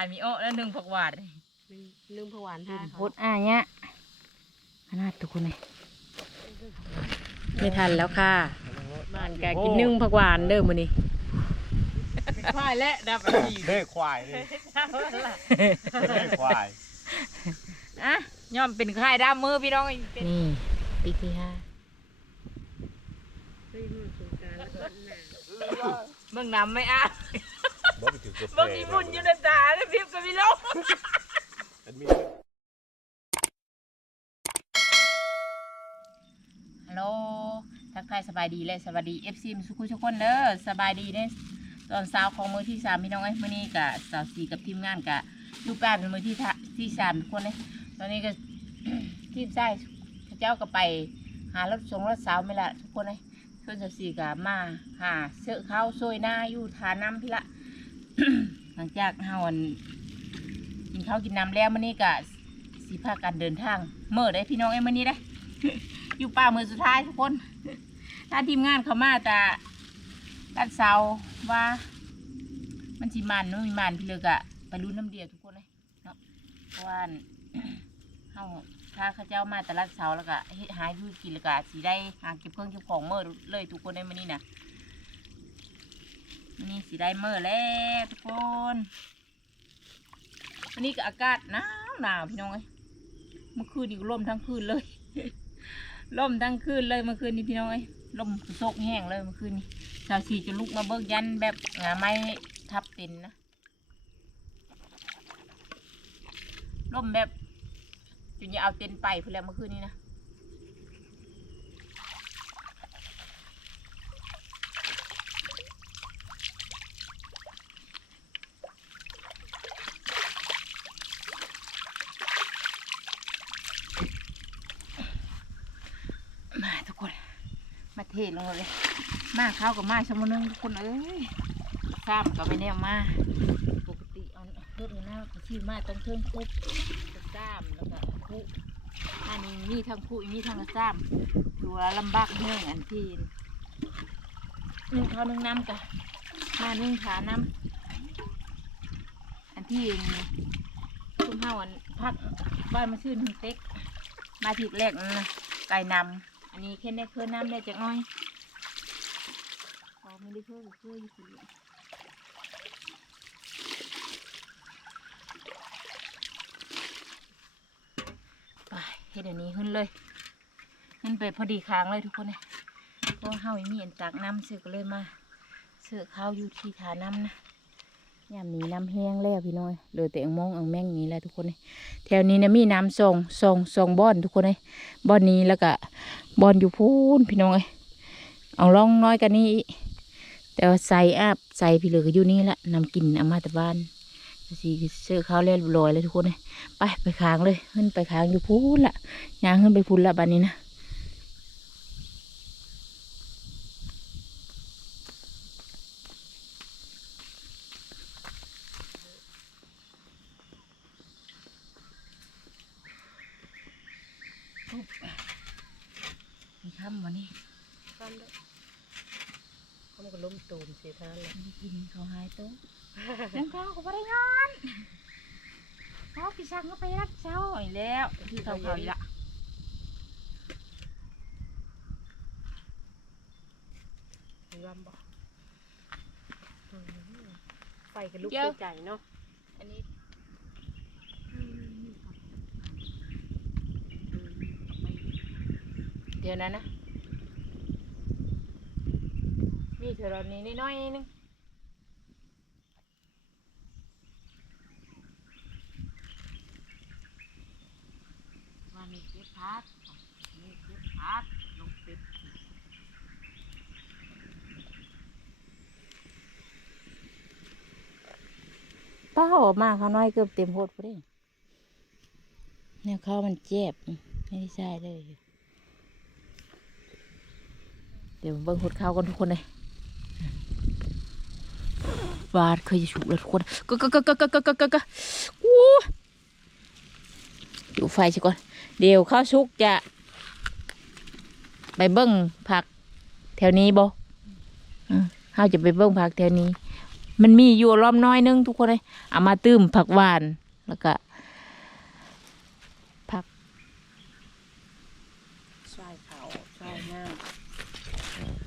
ายมีโอ้แล้วหนึ่งผักหวานนึ่งผวานท่าโคตรอะเนี่ยขนาดทุกคนเลยไม่ทันแล้วค่ะบ้านแกกินนึ่งผักหวานเด้อมื้อนี้ควายและดับเด้ควายเลยเด้ควายอะย่อมเป็นไข่ดามมือพี่น้องเป็นนี่ปีกที่ห้าเบิ่งน้ำไม่อะ บ่ไปถือกาแฟเบิ่งอีบุญอยู่ในตาแล้วพิบก็มีลมอันมีฮัลโหลทักทายสบายดีเลยสวัสดี FC มสุขุทุกคนเด้อสบายดีเด้อตอนเช้าของมื้อที่สามพี่น้องเอ้ยมื้อนี้กับสาวสีกับทีมงานกับลูกบ้านเป็นมื้อที่ทะที่สามทุกคนเลยตอนนี้ก็ทีมใต้เขาเจ้าก็ไปหารถส่งรถสาวไม่ละทุกคนเลยส่วนสาวสีกับมาหาเสื้อข้าวซอยหน้าอยู่ทาน้ำพี่ละ หลังจากเฮาอันกินข้าวกินน้ำแล้วมื้อนี้ก็สีพากันเดินทางเมื่อได้พี่น้องเอ้มื้อนี้ได้ อยู่ป่ามือสุดท้ายทุกคน ถ้าทีมงานเขามาแต่ด้านเสาว่า มันสิมันมันมีมันพี่เลือกอะไปรุ่นน้ำเดียวทุกคนเลยเนาะเพราะว่าเฮาถ้าเขาเจ้ามาแต่ละเสาแล้วก็เฮ็ดหายดูกินแล้วก็สิได้หาเก็บเครื่องเก็บของเมื่อเลยทุกคนในมื้อนี้นะ นี้สิได้เมื่อแล้วทุกคนวันนี้ก็อากาศหนาวหนาวพี่น้องเอ้ยเมื่อคืนนี่ก็ลมทั้งคืนเลยล่มทั้งคืนเลยเมื่อคืนนี้พี่น้องเอ้ยลมโซกแห้งเลยเมื่อคืนนี้สาวสีจะลุกมาเบิกยันแบบงาไม้ทับเต็นนะล่มแบบจนจะเอาเต็นไปเพื่อแล้วเมื่อคืนนี้นะมาทุกคน เทลงเลย มาข้าวกับมาชั่วโมงนึงทุกคนเอ้ยซ้ำก็ไม่แน่มา ปกติเอาเพิ่มหน้าชื่อมาต้องเพิ่มคุบซ้ำแล้วก็คุอันนี้มีทั้งคุมีทั้งซ้ำตัวลำบากเนื่องอันที่นึ่งข้าวนึ่งน้ำกะมานึ่งขาน้ำอันที่คุณเฮาอันพักบ้านมาชื่อหนึ่งเต็ก มาทีแรกนั่นนะไก่นำ อันนี้แค่ได้เพิ่มน้ำได้จักน้อยพอไม่ได้เพิ่มเพิ่มอยู่คนเดียวไปเฮ็ดอันนี้ขึ้นเลยขึ้นไปพอดีค้างเลยทุกคนเลยเพราะเฮาไม่มีอันตักน้ำเสือก็เลยมาเสือข้าวอยู่ที่ฐาน้ำนะ ยามนี้น้ำแห้งแล้วพี่น้อยเหลือแต่อังมองอังแม่งนี้แหละทุกคนเลยแถวนี้นะมีน้ำทรงทรงทรงบ่อนทุกคนเลยบ่อนนี้แล้วก็บอลอยู่พูนพี่น้องเอ้ยเอาล่องน้อยกันนี่แต่ว่าใส่อาบใส่พี่เหลือก็อยู่นี่แหละนำกินเอามาแต่บ้านสีเสื้อเขาเรียบร้อยเลยทุกคนเลยไปไปค้างเลยขึ้นไปค้างอยู่พูนละย่างขึ้นไปพูนละบ้านนี้นะมีค่ำวันนี้ ซ้ำด้วยเขามันก็ล้มตูม เสียท่านเลยไม่ได้กินเขาหายตัวนั่นเขาก็ไม่ได้งานเขาพี่ช่างก็ไปรักเจ้าอีกแล้วคือเขาเขาอีกละมีลำบ่อืมไฟกันลุกใจเนาะอันนี้เดี๋ยวนั้นนะมี เธอรอนนี้นน้อยนึงวันนี้เก็บพักนี่เก็บพักลงเป็ดป้าออกมาเขาน้อยเกือบเต็มโพดพอดีเนี่ยข้าวมันเจ็บไม่ได้ใช่เลย เดี๋ยวเบิ่งหดข้าวกันทุกคนเลย บาดเคยจะฉุกเลยทุกคนก็ก็ก็ก็ก็ก็ก็ก็ก็อู้อยู่ไฟสิก่อน เดี๋ยวข้าวชุกจะ ไปเบิ่งผัก แถวนี้บ่อืมเฮาจะไปเบิ่งผักแถวนี้ มันมีอยู่รอบน้อยนึงทุกคนเลยเอามาตื้มผักหวานแล้วก็ ใช่เขาใช่หน้า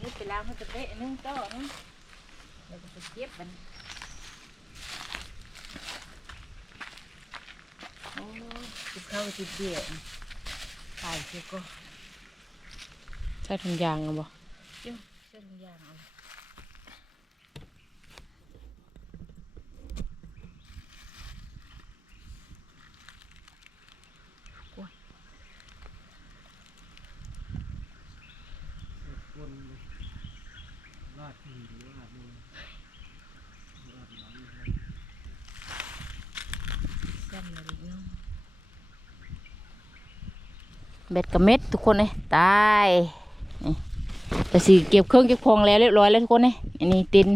นี่ไปล้างมั นจะเป๊ะนึงต้อนึงแล้วก็ไปเก็บมันโอ้ติดเข้าไปติดเดียวใส่เชือกก็ใช่ทุงยางอะบ่ เจ้าเชือกทุกอย่างเอา คนลาดที่หรือลาดนี่ลาดหลังนี่ครับ ซ้ำเลยเนาะ เบ็ดกับเม็ดทุกคนเลยตายนี่แต่สิเก็บเครื่องเก็บของแล้วเรียบร้อยแล้วทุกคนเลยอันนี้เต็น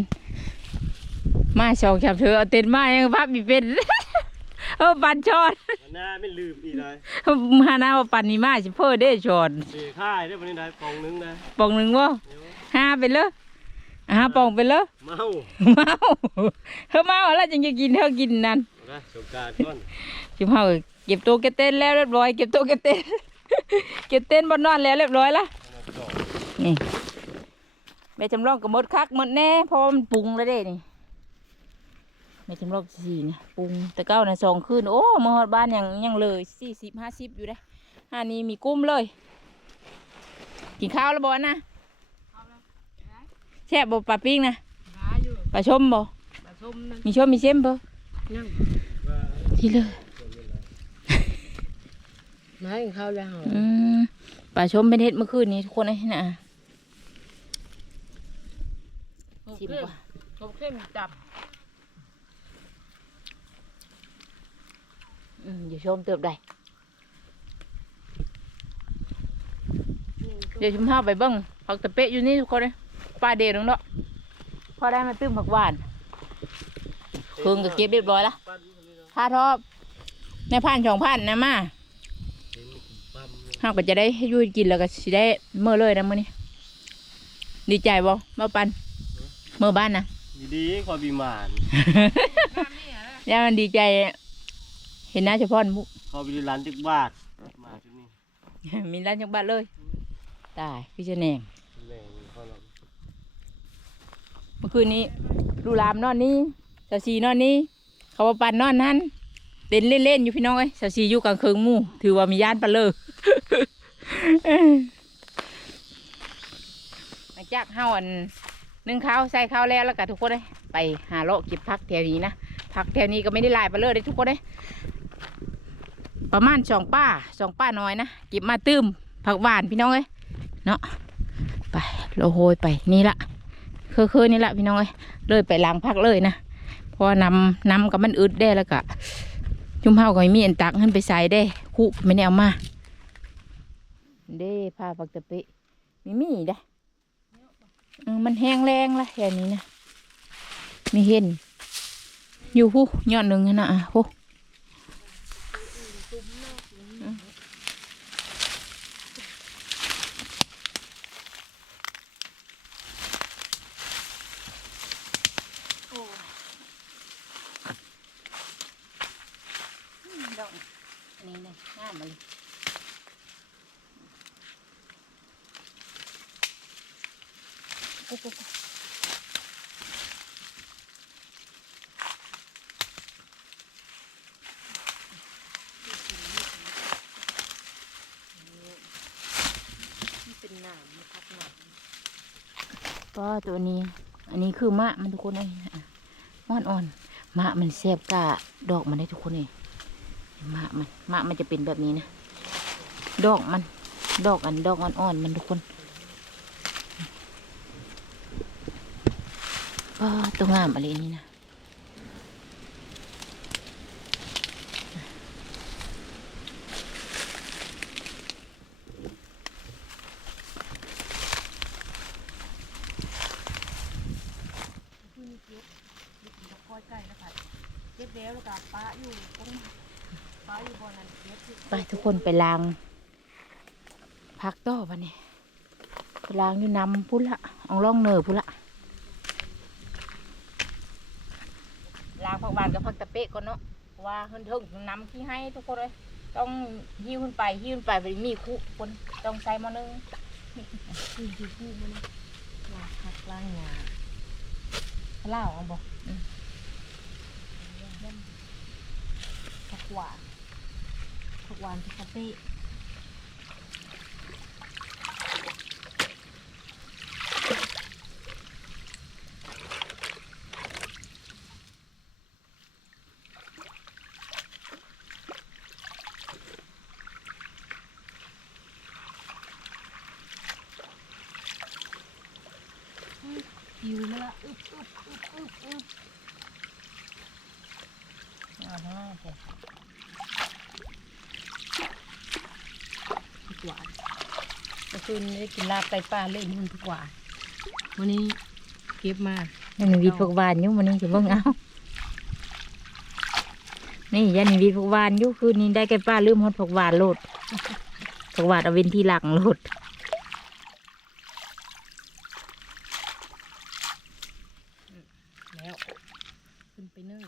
มาชองจับเธอเอาเต็นมายังภาพมีเป็นเออปันชอดวันหน้าไม่ลืมอีกเลยมาหน้าว่าปันนี่มาสิเพื่อได้ชอดเสียค่ายได้วันนี้ได้กองนึงได้ปองหนึ่งวะเดี๋ยวห้าไปเลยห้าปองไปเลยเมาเมาเธอเมาแล้วจึงจะกินเธอกินนั่นเอาละสงกรารก่อนจิมเฮาเก็บตัวเก็บเต้นแล้วเรียบร้อยเก็บตัวเก็บเต้น เก็บเต้นบนนอนแล้วเรียบร้อยละเอามาต่อนี่แม่จำลองกับมดคักหมดแน่เพราะว่ามันปรุงแล้วเด้นี่แม่จำลองสี่นะปรุงแต่เก้านะสองคืนโอ้มาฮอดบ้านยังยังเลยสี่สิบห้าสิบอยู่ได้ห้านี้มีกุ้มเลย กินข้าวแล้วบ่นะแช่บบ่ปลาปิ้งนะหาอยู่ปลาชมบ่ผสมนั่นมีชมมีเส้มบ่นั่งว่าที่เลย มากินข้าวแล้วอืมปลาชมเป็นเฮ็ดเมื่อคืนนี้ทุกคนเลยนะชิมก่อนขบเข้มจับอืมอยู่ชมเติบใดเดี๋ยวชุมห้าไปเบิ้งผักตะเปะอยู่นี่ทุกคนเลยปลาเดดนึงเนาะพอได้มาตื้มผักหวานเครื่องก็เก็บเรียบร้อยละปั้นคนนี้เนาะค่าทอบในพันสองพันนะมาเห็นมันปั้ม เนี่ยห้าก็จะได้ให้อยูกินแล้วก็สิได้เมื่อเลยนะมื้อนี้ ดีใจบ่มาปันเมื่อบ้านนะดีๆความบิมานย่ามันดีใจ เห็นหน้าเฉพาะมุเขาไปดูร้านจึกบาทมาที่นี่มีร้านจังบ้านเลยตายพี่เจแหนงแม่งเขาเราเมื่อคืนนี้ลูกหลามนอนนี่สาวสีนอนนี่เขาว่าปันนอนนั้น เล่นเล่นๆอยู่พี่น้องเอ้ยสาวสีอยู่กลางเคืองมู่ถือว่ามีย่านปลาเลยหลังจากเฮาอันนึ่งข้าวใส่ข้าวแล้วแล้วก็ทุกคนเลยไปหาเลาะเก็บผักแถวนี้นะผักแถวนี้ก็ไม่ได้ลายปลาเลยได้ทุกคนเลยประมาณสองป้าสองป้าน้อยนะเก็บมาตื้มผักหวานพี่น้องเอ้ยเนาะไปเราโหยไปนี่ละคือคือนี่ละพี่น้องเอ้ยเลยไปล้างพักเลยนะพอนำนำกับมันอึดได้แล้วก็ จุ่มเฮาก็ไม่มีอันตักขึ้นไปใส่ได้คุไม่ได้เอามา เด้ผ้าปักตะเปะมีมีได้เออมันแห้งแรงละแค่นี้นะ มีเห็น อยู่หูยอดหนึ่งนะอะหูดอกนี่เลย งามเลยโอ้โหเป็นหนามนะครับหนามก็ตัวนี้ อันนี้คือมะมันทุกคนเลยอะม่อนอ่อน มะมันแซ่บกะดอกมันได้ทุกคนเลย มะมันมะมันจะเป็นแบบนี้นะ ดอกมัน ดอกอันดอกอ่อนๆมันทุกคนก็ตัวงามอะไรนี่นะเก็บแล้วกับป้าอยู่ตรง ไปทุกคนไปล้างพักต่อวันนี้ไปล้างอยู่น้ำพุ่นละเอองล่องเนอพุ่นละะก่อนเนาะว่าเฮินถึงน้ำที่ให้ทุกคนเลยต้องหิ้วขึ้นไปหิ้วขึ้นไปไปมีคุคนต้องใส่หมอนึงคือคือพูดมันลาคักล่างงาเล่าเอาบอกผักหวาน ผักวานที่คาเฟ่อยู่แล้วล่ะอึ๊บอึ๊บอึ๊บอึ๊บอึ๊บเอาทั้งนั้นเลย ผักหวาน เมื่อคืนได้กินลาบไตปลาเล่นมันผักหวานวันนี้เก็บมานี่นวีพวกวานอยู่วันนี้จะเบิ่งเอานี่ยันวีพวกวานอยู่คืนนี้ได้แก่ป้าลืมหดพวกวานโลดพวกวานเอาเว้นที่หลังโลด แล้วขึ้นไปนึ่ง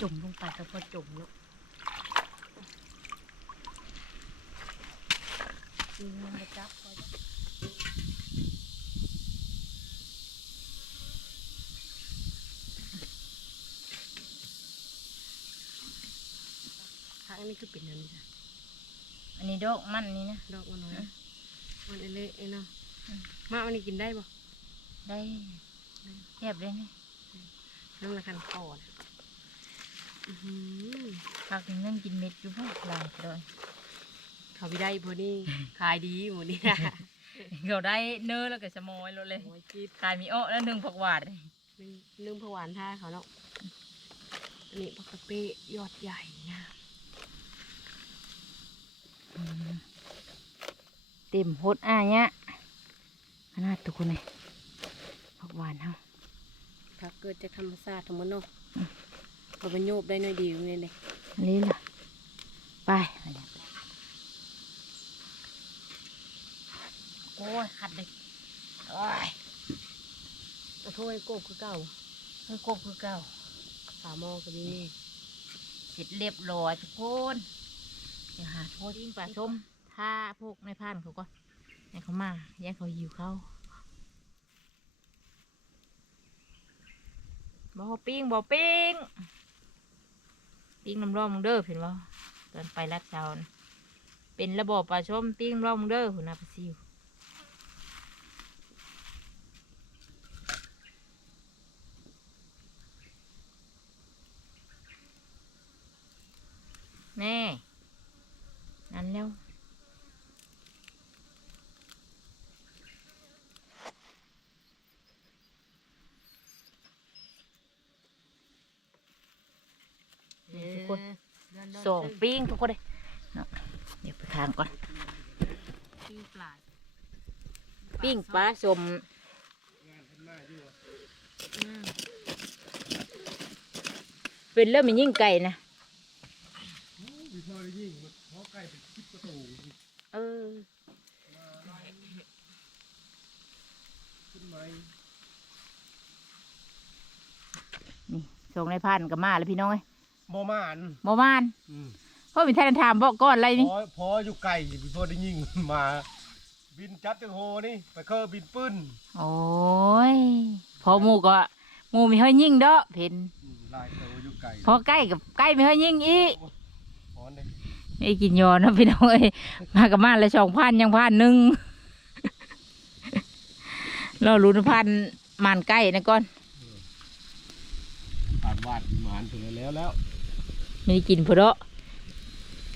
จมลงไปก็พอจมแล้วยิงมันไปจับพอจ้ะทางนี้ คือเป็นอันนี้จ้ะอันนี้ดอกมันนี่นะ ดอกมันน้อยอืมมันเละๆเนาะอืมมาอันนี้กินได้ปะได้เรียบเลยนี่น้ำละคันคอนะอื้อหือพักหนึงนั่งกินเม็ดอยู่พวกลายเลยเขาไปได้พอนี่ขายดีหมดนี่เขาได้เนื้อแล้วก็สมอยโลดเลยโอ้ยจีบขายมีอ้อแล้วหนึ่งผักหวานนึ่งนึ่งผักหวานท่าเขาเนาะอันนี้ผักกะเป้ยอดใหญ่นะ เต็มโหดอ้ายเนี่ยขนาดตัวคนเลยผักหวานเฮาผักเกิดจากธรรมชาติทั้งหมดเนาะเราไปโยบได้หน่อยเดียวนี่เลยอันนี้ล่ะไปอันนี้โอ้ยขัดเลยโอ้ยเอาโทษไอ้โกบคือเก่าคือกบคือเก่าฝาหม้อก็มีเสร็จเรียบร้อยทุกคน เดี๋ยวหาโทษทิ้งปลาส้มถ้าพวกในพานเขาก็ให้เขามาแย่งเขาหิวเขาบ่ปิ้งบ่ปิ้งปิ้งน้ำร้อนมึงเด้อเห็นบ่ตอนไปรัดเช้าน่ะเป็นระบบปลาส้มปิ้งน้ำร้อนมึงเด้อหุ่นอาปลาซิวแน่ นั่นแล้วทุกคนสองปิ้งทุกคนเลยเนาะเดี๋ยวไปทางก่อน ปิ้งปลาปิ้งปลาสมอืมเป็นเริ่มมียิ่งไก่นะ มีพอได้ยิ่งมันเพราะไก่เป็นคิดประตู เออ ขึ้นไหม นี่ ส่งในพันกับมาแล้วพี่น้องเอ้ยโมมานโมมานอืมเพราะมีแทนถามบอกก่อนอะไรนี่พอพออยู่ไก่มีพอได้ยิ่งมา บินจับจังโฮนี่ไปเคอบินปื้นโอ้ยพอหมูก็หมูมีเฮ้ยยิ่งเด้อเพนอืมลายเตาอยู่ไก่พอใกล้กับใกล้มีเฮ้ยยิ่งอีกพอเนี่ยไอ้กินยอนะพี่น้องเอ้ยมากับมาละสองพันยังพันหนึ่งเราลุ้นพันมันใกล้นะก่อน ผ่านวาดหมานถึงแล้วแล้วไม่ได้กินพอเดาะ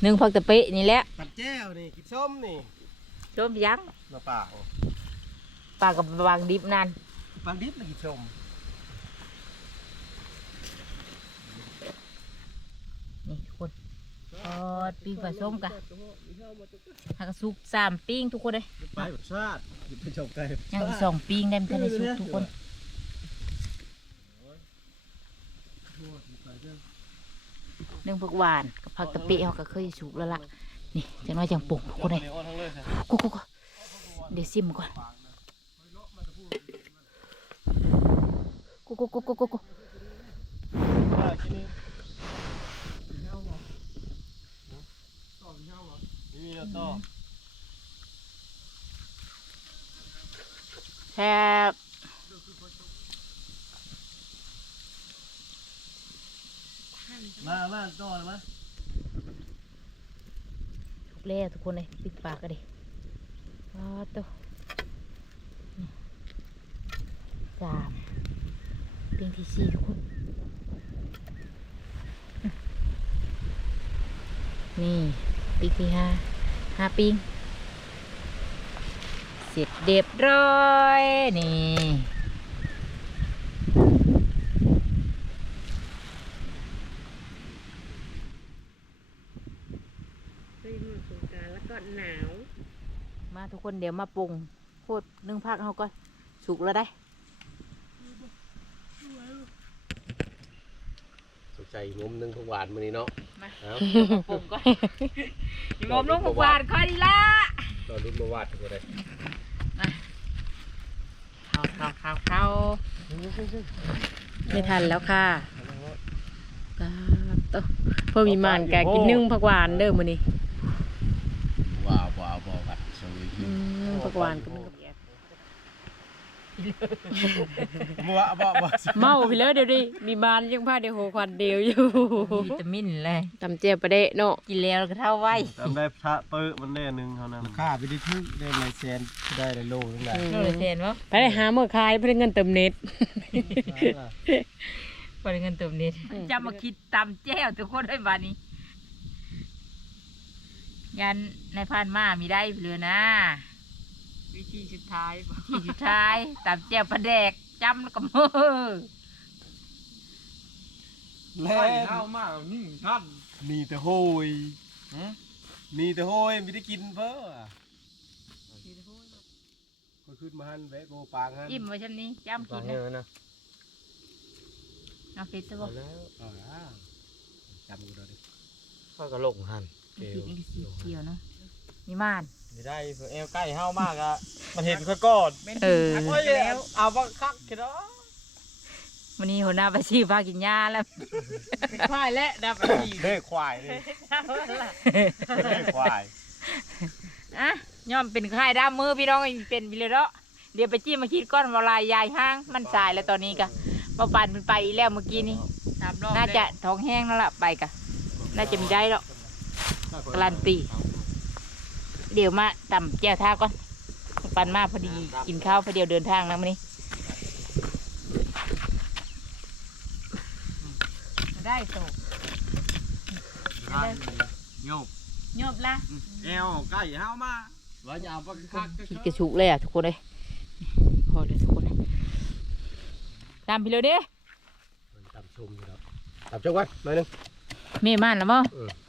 นึ่งพักตะเปะนี่แหละตัดแจ้วนี่กินส้มนี่ร่มยังมาป่าปลากับบางดิบนั่นบางดิบเลยกินส้มนี่ทุกคนทอดปิ้งปลาส้มกะหากระสุกสามปิ้งทุกคนเลยไปแบบชาติอยู่ไปชมไก่ยังอีกสองปิ้งได้ไม่ทันได้สุกทุกคน เรื่องผักหวานกับผักตะเปะเขาก็เคยสุกแล้วล่ะนี่จังน้อยจังปุ่งทุกคนเลยทั้งเลยค่ะกูกูกูเดี๋ยวซิมก่อนกุกุกุกุกุกุว่ากินนี่เงาบ่ต่อเงาบ่มีแล้วต่อ แซ่บ มามาต่อเลยมั้ย ทุกเล่ทุกคนเลยปิดปากกันดิว้าตัวสามเป็นที่สี่ทุกคน นี่ปีที่ห้าห้าปิงเสร็จเรียบร้อย นี่ เฮ้ยมัน สงกรารแล้วก็หนาว มาทุกคนเดี๋ยวมาปรุงโคตรนึ่งพักเขาก็สุกแล้วได้ สนใจมุมหนึงทุกหวานมื้อนี้เนาะมา เอ้าปรุงก่อนงมลงหกบาทค่อยดีละตอนรุ่นมาวาดทุกคนเลยเข้าเข้าเข้าเข้าไม่ทันแล้วค่ะกาโตเพิ่มมีมานแกกินนึ่งผักหวานเด้อมื้อนี้ ว้าวว้าวว้าวครับสวย อืมผัก หวานกับนึ่งกับแกมัวบ่บ่เมาไปเลยเดี๋ยวดิมีมานยังพาเดี๋ยวโหควันเดียวอยู่วิตามินเลยตำเจียวประเดะเนาะกินแล้วก็เท่าไว้ทำได้พระเปิ้มันได้นึงเท่านั้นค่าไปได้ทึ่งได้หลายแสนได้หลายโลนึงแหละเออเซนวะไปได้หาเมื่อคายไปได้เงินเติมเน็ตไปได้เงินเติมเน็ตจะมาคิดตำแจ้วทุกคนด้วยบานี้ ยันในพานมามีได้เหลือนะ วิธีสุดท้ายบ่ที่สุดท้ายตำแจ้วประแดกจำแล้วก็มือแล้วข้าวมากนี่ท่านมีแต่โหยมีแต่โหยไม่ได้กินเพ้อก็ขึ้นมาหันแวะโกปางหันอิ่มไว้ชั้นนี้จำกินนะนะเอาฟิตซะบ่แล้วจำกูได้ดิข้าวกระโหลกหันมันผิดนี่คือสีเขียวเนาะมีม่าน ไม่ได้เผื่อเอวใกล้เฮามากอะมันเห็นค่อยก่อนเออ โอ้ยเอาบังคักคิดว่าวันนี้หัวหน้าไปซื้อผ้ากินยาแล้วควายและดับเด้ควายเลยเด้ควายอะย่อมเป็นไข้ด้ามมือพี่น้องเป็นวิเลเนาะเดี๋ยวไปจิ้มมาคิดก้อนวลายยายห้างมันสายแล้วตอนนี้กะมาปั่นมันไปอีกแล้วเมื่อกี้นี้สามรอบน่าจะท้องแห้งแล้วล่ะไปกะน่าจะมีได้หรอกการันตี เดี๋ยวมาต่ำแก้วท่าก่อนปั่นมาพอดีกินข้าวพอเดียวเดินทางนะมื้อนี้ได้โตโยบโยบละเอวใกล้เฮามาว่าจะเอาบังคักคิดกระชุกเลยอะทุกคนเลยพอเลยทุกคนเลยตามพี่เลยเด้จำชมครับจำชมกันหน่อยนึงเม่ม่านแล้วมั้งเออยัง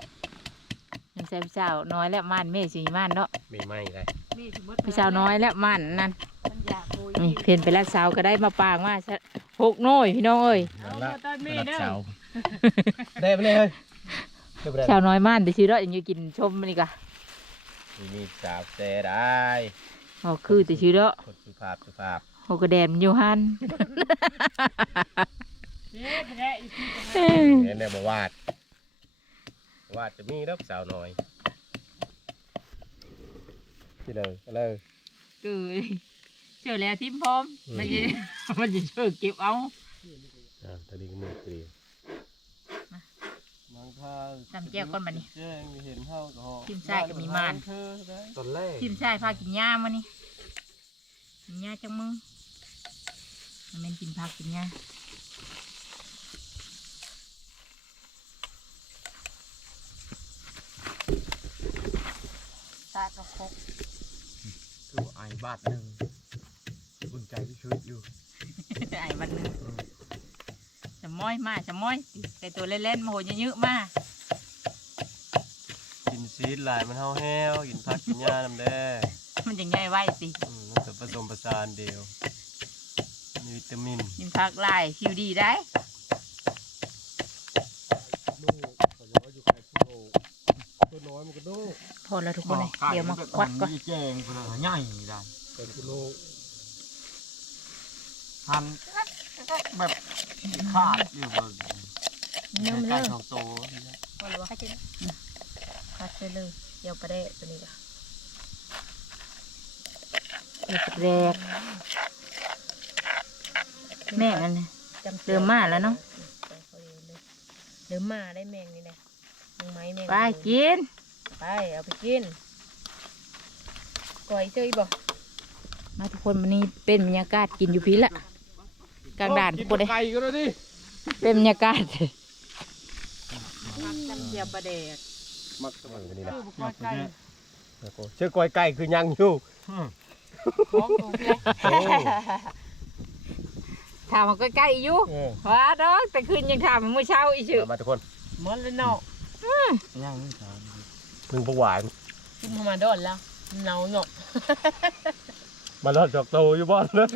ใส่พี่สาวน้อยแล้วม่านเม่สีม่านเนาะไม่ไหม้เลยมีสมมติพี่สาวน้อยแล้วม่านนั่นมันอยากโอยนี่เพียนไปแล้วสาวก็ได้มาปางว่าซะหกน้อยพี่น้องเอ้ยเอามาตอนเมย์เด้อได้ไปเลยเฮ้ยได้ไปเลยสาวน้อยม่านไปซื้อเนาะอย่างนี้กินชมมันนี่กะมีสาวเซได้อ๋อคือแต่ซื้อเนาะคนสุภาพสุภาพหกกระแดมนอยู่หันเย้แท้อีกทีจะเอ้ยเห็นได้บอกวาด วาดจะมีรับสาวน้อยที่เลยเอาเลยคือเชื่อแล้วทิมพร้อมมันจะมันจะช่วยเก็บเอาอ่าตอนนี้ก็มือเกลียวบางท่าจำแก้วก้อนมานี่แจ้งมีเห็นเท่ากับหอทีมชายก็มีม่านเธอได้ตอนแรกทีมชายพากินหญ้ามานี่กินหญ้าจังมึงมันเป็นกินผักกินหญ้า ตากระคกคือไอ้บาทหนึ่งอุ่นใจที่ชีวิตอยู่ไอ้วันหนึงจะม้อยมาจะม้อยไก่ตัวเล่นๆมาโหเยอะๆมากินซีดหลายมันเท่าแห้วกินผักกินหญ้าน้ำแด้มันจะง่ายไว้สิอืมมันจะผสมผสานเดียว มีวิตามินกินผักลายคิวดีได้ดูเขาจะว่าอยู่ใครผู้ตัวน้อยมันก็ดู พอแล้วทุกคนเลยเดี๋ยวมาควัดก่อนแจงเพื่อใหญ่ได้เป็นผู้โลกหันแบบขาดอยู่บนเนื้อมันใกล้เริ่มของโตพอแล้วว่าให้กินพัดไปเลยเดี๋ยวประเดะตัวนี้ก็เด็กแรกแม่นั่นน่ะจำเริ่มมาแล้วเนาะเริ่มมาได้แมงนี่แหละแมงไม้แมงไปกิน ไปเอาไปกินก่อยเจออีบ่มาทุกคนวันนี้เป็นบรรยากาศกินอยู่พี่ละกลางด่านทุกคนเลยไก่ก็ได้ดิเป็นบรรยากาศพักจำเจียวประเดะมักสมัยนี้นะคือบุกไก่เชื่อกอยไก่คือยังอยู่ของตรงเลยถามมาใกล้ๆอยู่เออว้าดอกแต่คืนยังถามมาเมื่อเช้าอีกชื่อมาทุกคนมันเลยเนาะย่างนี่สามห นึ่งประหวานกินเข้ามาโดนแล้วเนาเนาะมาลอดจอกโตอยู่บ้านนะ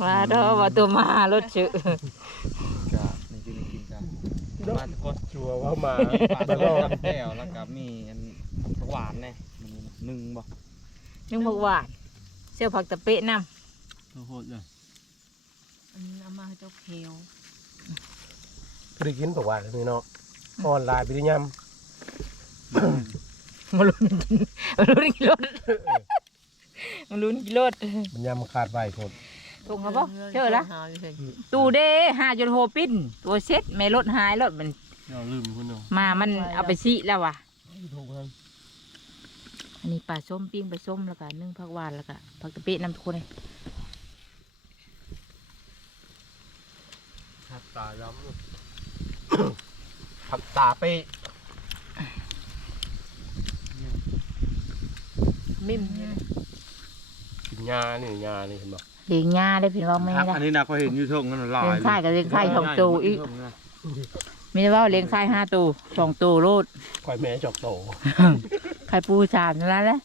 ว้าดอกว่าตัวมารถชื่อกะในกินกินกันมาทุกคนชัวร์ว่ามาปลาแล้วแล้ก็วแล้วแล้วก็มีอันผักหวานเนี่ยมันนี่นะหนึ่งบ่นึ่งผักหวานเสื้อผักตะเปะน้โหดเลยอันนี้เอามาให้เจ้าเพลวพอดีกินประหวานนี่เนาะ ออนไลน์ไปได้ยำมาลุ้นกินมาลุ้นกินรถมาลุ้นกินรถำมันยำขาดใบคนตรงครับป่ะเชื่อละหาอยู่เฉยตู้เด้ห้าจนโฮปิ้น ตัวเซ็ตไม่รถหายรถมัน เราลืมคุณเนาะมามันเอาไปซีแล้วว่ะถูกครับอันนี้ปลาส้มปิ้งปลาส้มแล้วก็นึ่งผักหวานแล้วก็ผักตะเปะน้ำทุกคนเลยผักตาย้ำ ผักตาเป้มิมเนี่ยนะกินยานี่ยานี่เห็นบ่เลี้ยงง่าได้พี่น้องไหมครับล่ะอันนี้นะก็เห็นอยู่ทงนั่นลายเลี้ยงไข่กับเลี้ยงไข่สองตัวอีกมีแต่ว่าเลี้ยงไข่ห้าตัวสองตัวโลดคอยแม่จอกโตไข่ปูสามนั่นแหละ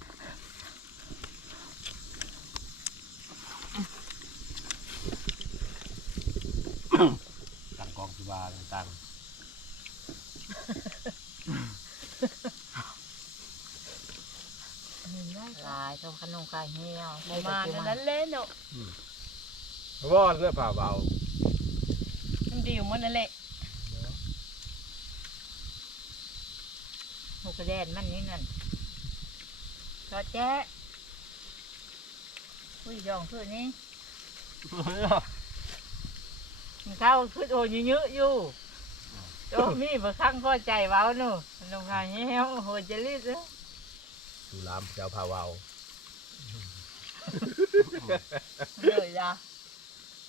ต่างกองที่บาต่าง ลายตัวขนมไข่เหี่ยวประมาณนั้นเล่นเนาะๆว่าเนื้อผ่าเบามันดีอยู่มันนั่นแหละหกกระแดนมันนี่นั่นก็แจ๊ะคุยยองคือนี่มันเข้าคือโอ้ยเยอะๆอยู่โอ้มีบางครั้งก็ใจเว้าหนูขนมไข่เหี่ยวโหจะรีดเลย ดูลามเจ้าผ่าเบาเลยจ้ะ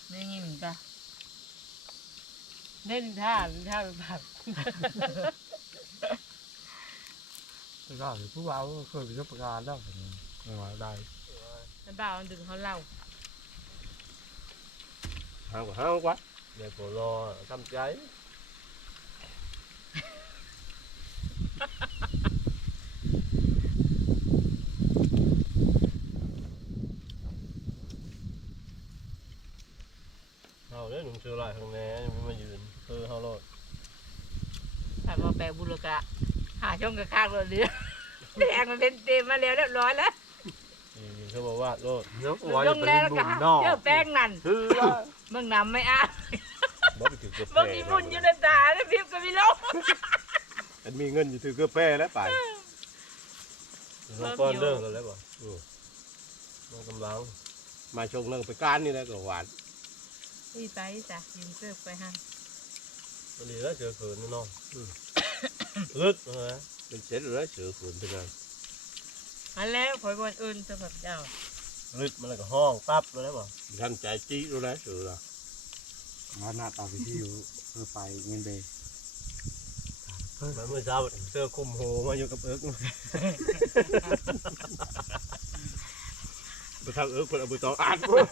ไม่งิมจ้ะเล่นท่าเล่นท่าเป็นผักแล้วก็ผู้บ่าวก็เคยไปรับประการแล้วผมไม่ไหวได้แล้วบ่าวมันดึงเขาเล่าห้างกว่าห้างกว่าเดี๋ยวก็รอทำใจเอาเด้อหนุ่มเชื่อลายข้างแน่ยังไม่มายืนเออเฮาโลดถ้ามาแปลบุรกะ หาช่องกระข้างรถเรือแดงมันเป็นเต็มมาแล้วเรียบร้อยแล้วนี่เขาบอกว่าโลดเนาะลงแล้วแล้วก็เจอแป้งนั่นคือว่าเบิ่งนำไม่อาบบ่ไปถือเกลือเบิ่งมีมุนอยู่ในตาแล้วพิบก็มีลมอันมีเงินอยู่ถือกลือแป้แล้วไปเราก้อนเลิกแล้วแล้วบ่อือมันกำลังมาชงเรื่องไปการนี่แหละก็หวาน อีไปจ้ะยืมเสื้อไปให้วันนี้แล้วเจอขืนนี่น้องอืมลึกนะเป็นเช็ดแล้วเจอขืนเป็นไงอันแล้วคอยบนอื่นสำหรับเจ้าลึกมันแล้วก็ห้องปั๊บแล้วบ่ท่านใจจี้รู้แล้วเสือละว่าหน้าตาพี่อยู่เออไปเงินเบย์มันเมื่อเช้าเสื้อคลุมโหมาอยู่กับเอิ๊กไปทางเอิ๊กคนเอาไปตองอ่านปุ๊บ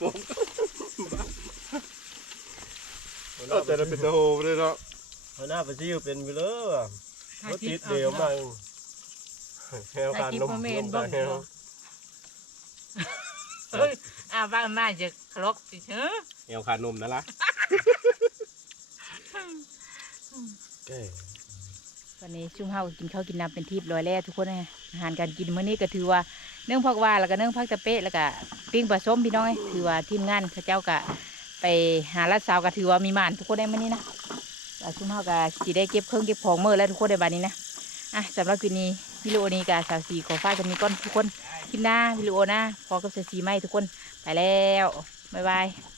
ปุ๊บ เอาแต่เราเป็นตะโหเลยเนาะเอาหน้าไปซิวเป็นไปเลยว่ะรถติดเดียวมาแฮวการนมนมแฮวเฮ้ยอ้าวบ้านมาจะครกสิเถอะแฮวขานมนั่นละแก่วันนี้ชุ่มเฮากินข้าวกินน้ำเป็นทิพย์ร้อยแล้วทุกคนนะอาหารการกินมื้อนี้ก็ถือว่าเนื่องพักว่าแล้วก็เนื่องพักตะเปะแล้วก็ปิ้งปลาส้มพี่น้องเอ้ยถือว่าทีมงานเขาเจ้าก็ ไปหาลัดสาวก็ถือว่ามีมานทุกคนได้มานี้นะเราชุ่มเฮาก็สิได้เก็บเครื่องเก็บของเมื่อแล้วทุกคนได้บานนี้นะอะสำหรับคลิปนี้วิดีโอนี้กับสาวสีขอฝากกันมีก้อนทุกคนคลิปหน้าวิดีโอหน้าพอกับสาวสีไหมทุกคนไปแล้วบ๊ายบาย